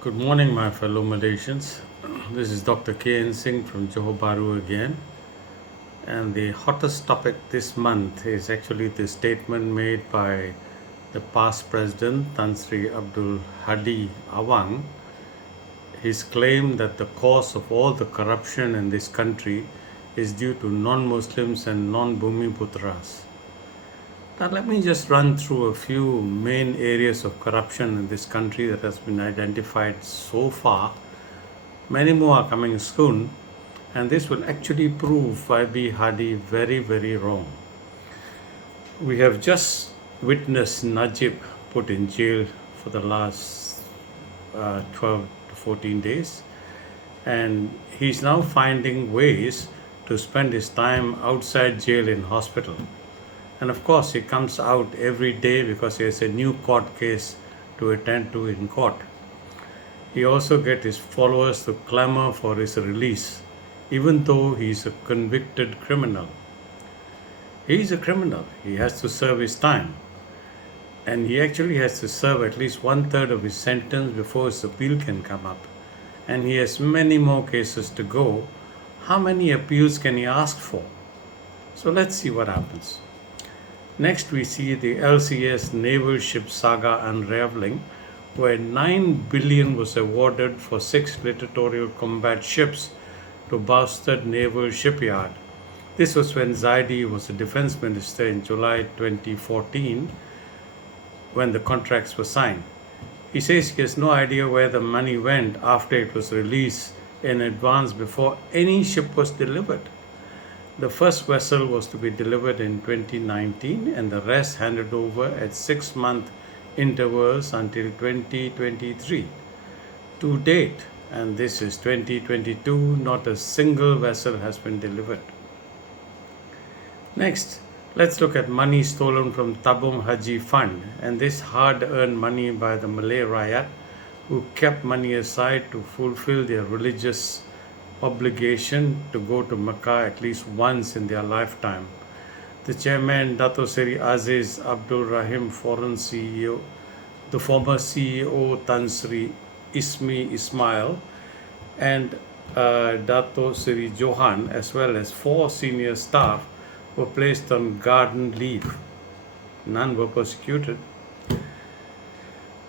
Good morning, my fellow Malaysians. This is Dr. K.N. Singh from Johor Bahru again. And the hottest topic this month is actually the statement made by the past president, Tan Sri Abdul Hadi Awang. His claim that the cause of all the corruption in this country is due to non Muslims and non Bhumiputras. Now, let me just run through a few main areas of corruption in this country that has been identified so far. Many more are coming soon, and this will actually prove YB Hadi very, very wrong. We have just witnessed Najib put in jail for the last 12 to 14 days, and he's now finding ways to spend his time outside jail in hospital. And of course, he comes out every day because he has a new court case to attend to in court. He also gets his followers to clamor for his release, even though he is a convicted criminal. He is a criminal. He has to serve his time. And he actually has to serve at least one third of his sentence before his appeal can come up. And he has many more cases to go. How many appeals can he ask for? So let's see what happens. Next, we see the LCS naval ship saga unraveling, where 9 billion was awarded for 6 littoral combat ships to Bastard Naval Shipyard. This was when Zaidi was the defense minister in July 2014 when the contracts were signed. He says he has no idea where the money went after it was released in advance before any ship was delivered. The first vessel was to be delivered in 2019 and the rest handed over at 6-month intervals until 2023. To date, and this is 2022, not a single vessel has been delivered. Next, let's look at money stolen from Tabung Haji Fund, and this hard-earned money by the Malay Rakyat who kept money aside to fulfill their religious obligation to go to Mecca at least once in their lifetime. The chairman, Dato Seri Aziz Abdul Rahim, foreign CEO, the former CEO Tan Sri Ismi Ismail, and Dato Seri Johan, as well as 4 senior staff, were placed on garden leave. None were persecuted.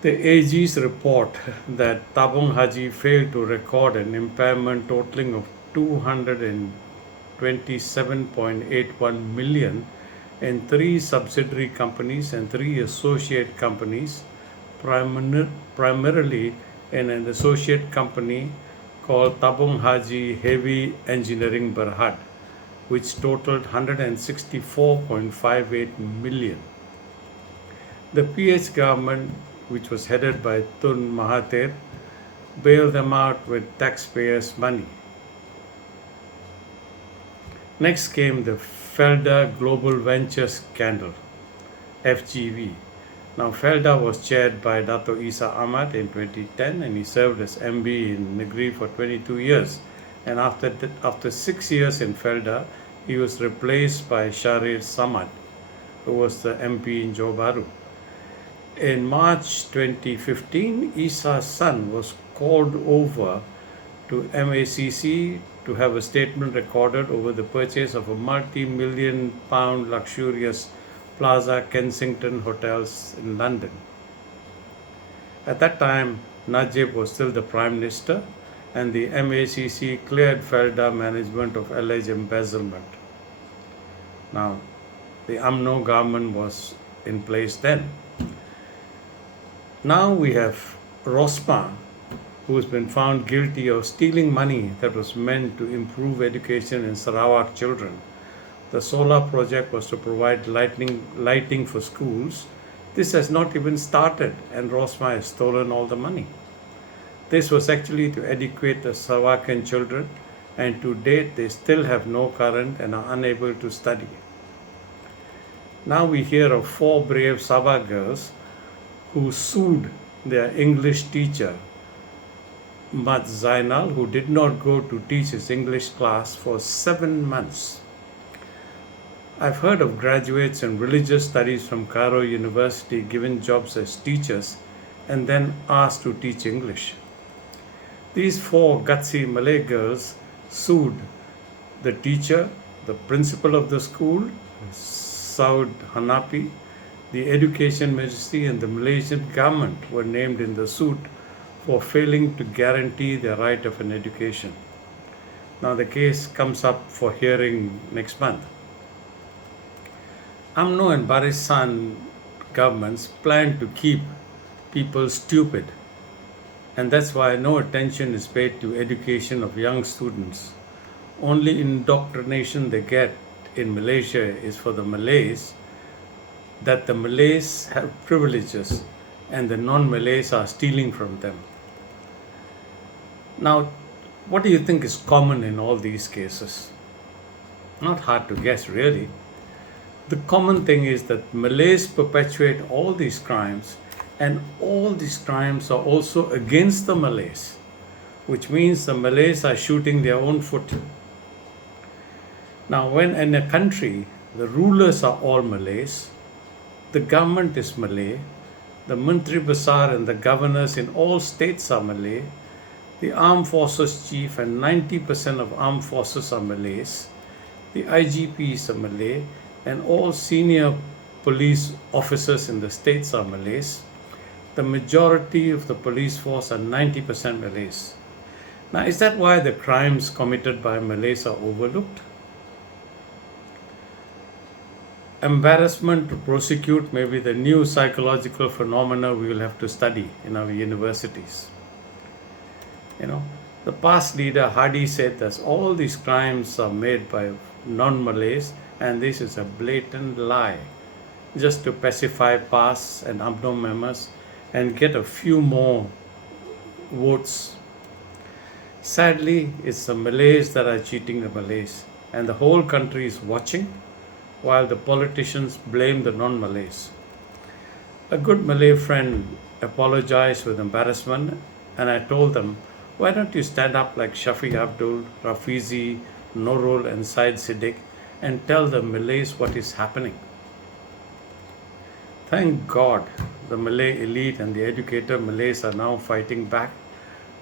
The AG's report that Tabung Haji failed to record an impairment totaling of 227.81 million in 3 subsidiary companies and 3 associate companies, primarily in an associate company called Tabung Haji Heavy Engineering Berhad, which totaled 164.58 million. The PH government, which was headed by Tun Mahathir, bailed them out with taxpayers' money. Next came the Felda Global Ventures scandal, FGV. Now, Felda was chaired by Dato Isa Ahmad in 2010 and he served as MB in Negri for 22 years. And after 6 years in Felda, he was replaced by Shahrir Samad, who was the MP in Johor Bahru. In March 2015, Isa's son was called over to MACC to have a statement recorded over the purchase of a multi-million pound luxurious Plaza Kensington hotels in London. At that time, Najib was still the Prime Minister and the MACC cleared Felda management of alleged embezzlement. Now, the UMNO government was in place then. Now we have Rosma, who has been found guilty of stealing money that was meant to improve education in Sarawak children. The solar project was to provide lighting for schools. This has not even started, and Rosma has stolen all the money. This was actually to educate the Sarawakan children, and to date they still have no current and are unable to study. Now we hear of 4 brave Sabah girls who sued their English teacher, Mat Zainal, who did not go to teach his English class for 7 months. I've heard of graduates in religious studies from Cairo University given jobs as teachers and then asked to teach English. These four gutsy Malay girls sued the teacher, the principal of the school, Saud Hanapi, the Education Ministry, and the Malaysian government were named in the suit for failing to guarantee the right of an education. Now, the case comes up for hearing next month. UMNO and Barisan governments plan to keep people stupid, and that's why no attention is paid to education of young students. Only indoctrination they get in Malaysia is for the Malays, that the Malays have privileges and the non-Malays are stealing from them. Now, what do you think is common in all these cases? Not hard to guess, really. The common thing is that Malays perpetuate all these crimes, and all these crimes are also against the Malays, which means the Malays are shooting their own foot. Now, when in a country the rulers are all Malays, the government is Malay, the Menteri Besar and the governors in all states are Malay, the armed forces chief and 90% of armed forces are Malays, the IGP is a Malay, and all senior police officers in the states are Malays. The majority of the police force are 90% Malays. Now, is that why the crimes committed by Malays are overlooked? Embarrassment to prosecute may be the new psychological phenomena we will have to study in our universities. The past leader Hadi said that all these crimes are made by non-Malays, and this is a blatant lie, just to pacify PAS and UMNO members and get a few more votes. Sadly, it's the Malays that are cheating the Malays, and the whole country is watching while the politicians blame the non-Malays. A good Malay friend apologized with embarrassment, and I told them, why don't you stand up like Shafi Abdul, Rafizi, Norul and Syed Siddiq and tell the Malays what is happening? Thank God the Malay elite and the educated Malays are now fighting back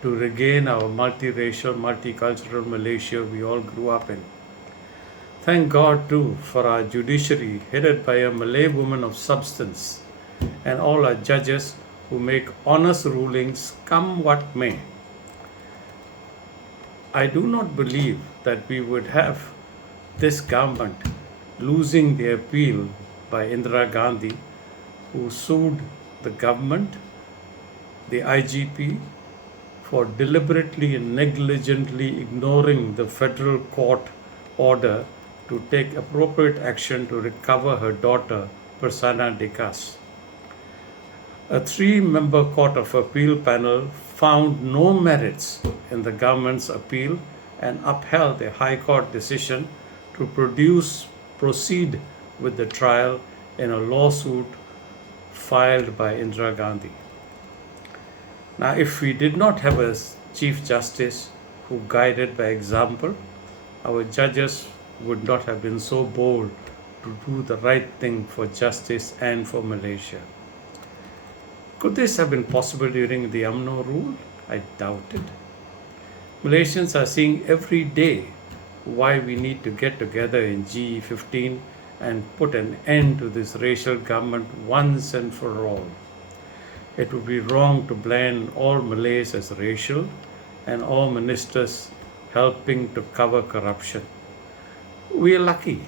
to regain our multiracial, multicultural Malaysia we all grew up in. Thank God too for our judiciary headed by a Malay woman of substance and all our judges who make honest rulings come what may. I do not believe that we would have this government losing the appeal by Indira Gandhi, who sued the government, the IGP, for deliberately and negligently ignoring the federal court order to take appropriate action to recover her daughter, Prasanna Dekas. A 3-member Court of Appeal panel found no merits in the government's appeal and upheld the High Court decision to proceed with the trial in a lawsuit filed by Indira Gandhi. Now, if we did not have a Chief Justice who guided by example, our judges would not have been so bold to do the right thing for justice and for Malaysia. Could this have been possible during the UMNO rule? I doubt it. Malaysians are seeing every day why we need to get together in G15 and put an end to this racial government once and for all. It would be wrong to blame all Malays as racial and all ministers helping to cover corruption. We are lucky